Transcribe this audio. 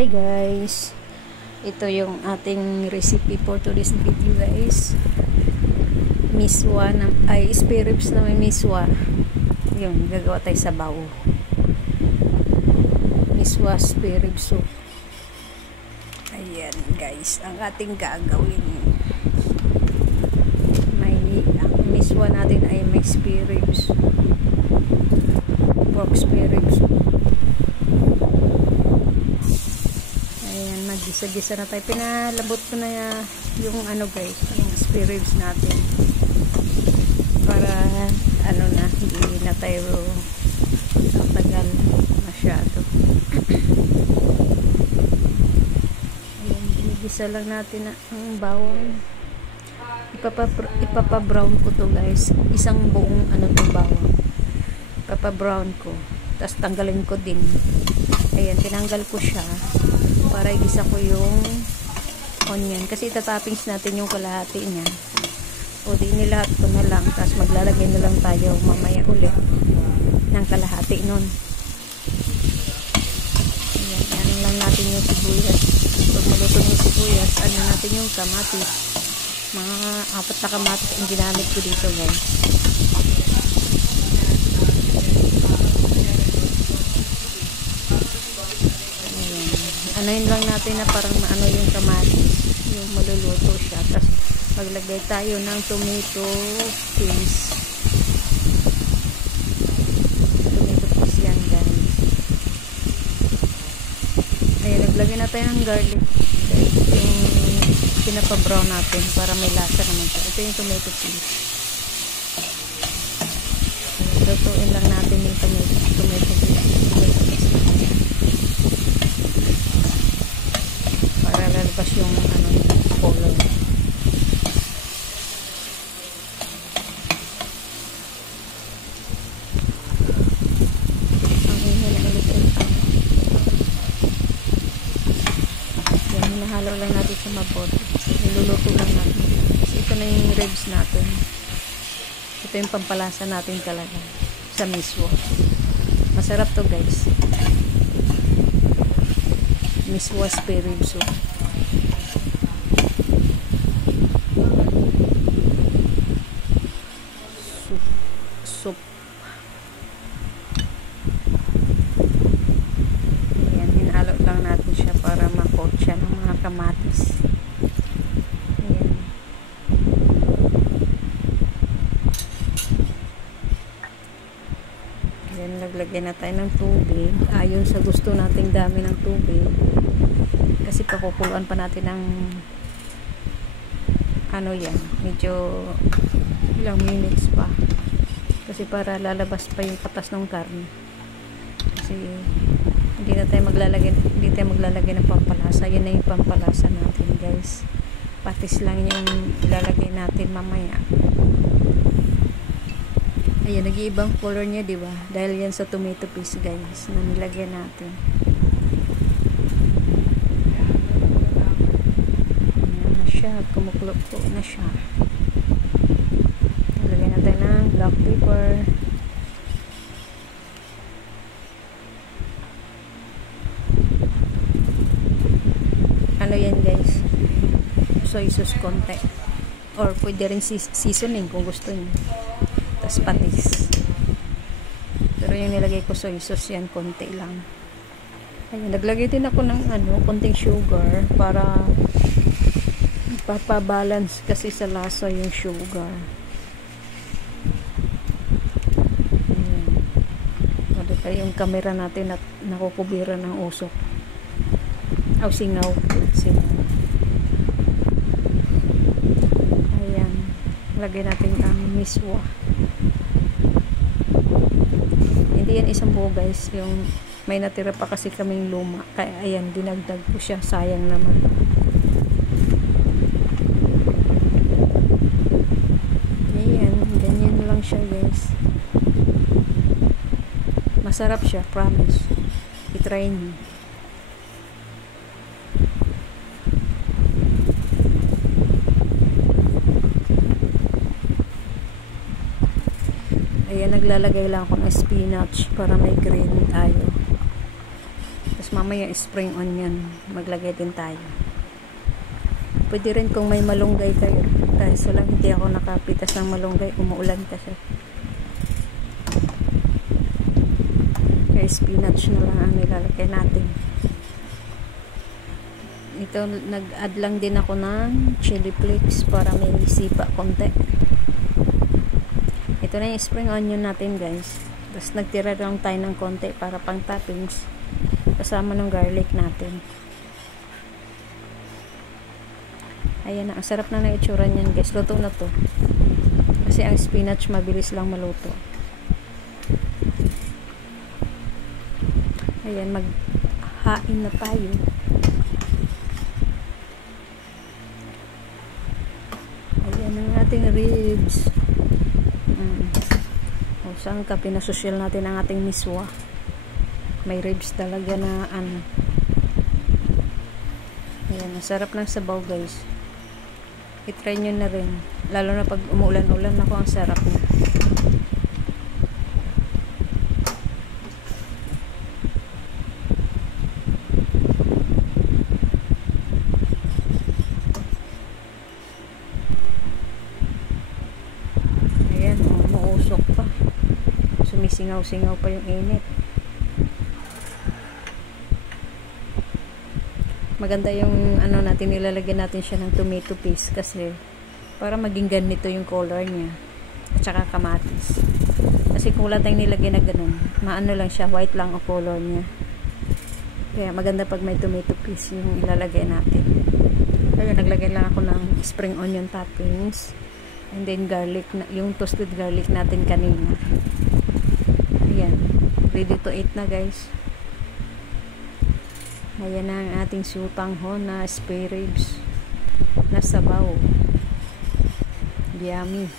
Hi guys, ito yung ating recipe for today's video guys. Miswa ay spare ribs na may miswa. Yung gagawa tayo sa bawo. Miswa spare ribs soup. Ayan guys, ang ating gagawin. Ang miswa natin ay may spare ribs. Pork spare ribs. Gisa-gisa na tayo. Pinalabot ko na yung guys, yung spare ribs natin. Para hindi na tayo tagal masyado. Ayan, ginigisa lang natin ang bawang. Ipapa-brown ko to guys. Isang buong bawang. Ipapa-brown ko. Tapos tanggalin ko din. Ayan, tinanggal ko siya para igisa ko yung onion kasi itatoppings natin yung kalahati niya. O di nilahat ko na lang, tapos maglalagay na lang tayo mamaya ulit ng kalahati nun. Ayan, yan lang natin yung sibuyas. Pag maluto yung sibuyas, natin yung kamatis. Mga 4 na kamatis ang ginamit ko dito guys. Yun lang natin na parang yung kamatis, yung maluluto siya. Tapos maglagay tayo ng tomato paste. Tomato paste yan guys. Ayan, naglagay na tayo ng garlic. Yung pinapa-brown natin para may lasa naman siya. Ito yung tomato paste. Lutuin lang natin yung tomato paste. Lalabas yung color. Ang hihina ulit ito. Yan, hinahalo lang natin sa mabuti. Niluluto lang natin. Kasi ito na yung ribs natin. Ito yung pampalasa natin talaga sa miswa. Masarap to guys. Miswa spare ribs soup. Soup. Ayan, hinalo lang natin siya para ma-coat siya ng mga kamatis. Ayan. Ayan, naglagay na tayo ng tubig. Ayon sa gusto nating dami ng tubig. Kasi pakukuluan pa natin ng yan, medyo ilang minutes pa. Kasi para lalabas pa yung katas ng karne. Kasi hindi tayo maglalagay ng pampalasa. Yan na yung pampalasa natin guys. Patis lang yung ilalagay natin mamaya. Ayan, nag-iibang color niya, di ba? Dahil yan sa tomato paste guys na nilagay natin. Ayan na siya, kumukulo na siya. Lagyan natin ng black pepper. Yan guys, soy sauce konti, or pwede rin seasoning kung gusto niyo. Tas patis, pero yung nilagay ko soy sauce yan, konti lang. Ayun, naglagay din ako ng konting sugar para papabalance kasi sa lasa yung sugar. Yung camera natin at nakukubira ng usok singaw. Ayan, lagay natin ang miswa. Hindi yan isang buo guys, yung may natira pa kasi kaming luma, kaya ayan, dinagdag ko siya, sayang naman. Ayan, ganyan lang siya guys. Masarap siya, promise. I-try niyo. Ayan, naglalagay lang ako ng spinach para may green tayo. Tapos Tapos mamaya spring onion, maglagay din tayo. Pwede rin kung may malunggay kayo. Kaso lang hindi ako nakapitas ng malunggay, umuulan kasi. Kaya spinach na lang ang nilalagay natin. Ito, nag-add lang din ako ng chili flakes para may sipa konti. Ito na yung spring onion natin, guys. Tapos nagtira lang tayo ng konti para pang toppings. Kasama ng garlic natin. Ayan na, ang sarap na itsura niyan, guys. Luto na to. Kasi ang spinach mabilis lang maluto. Ayan, maghain na tayo. Ayan ang ating ribs. O, saan ka pinasosyal natin ang ating miswa? May ribs talaga na ano. Ayan, masarap ng sabaw, guys. I-try nyo na rin. Lalo na pag umuulan-ulan ako, ang sarap na. Ayan, umuusok pa. Sumisingaw-singaw pa yung init. Maganda yung ano natin, nilalagyan natin siya ng tomato paste kasi para maging ganito yung color niya at saka kamatis. Kasi kung wala tayong nilagyan na ganun, maano lang siya, white lang ang color niya. Kaya maganda pag may tomato paste yung ilalagay natin. Kaya naglagay lang ako ng spring onion toppings and then garlic, yung toasted garlic natin kanina. Ayan, ready to eat na, guys. Ayan na ang ating sutanghon na spare ribs na sabaw. Yummy.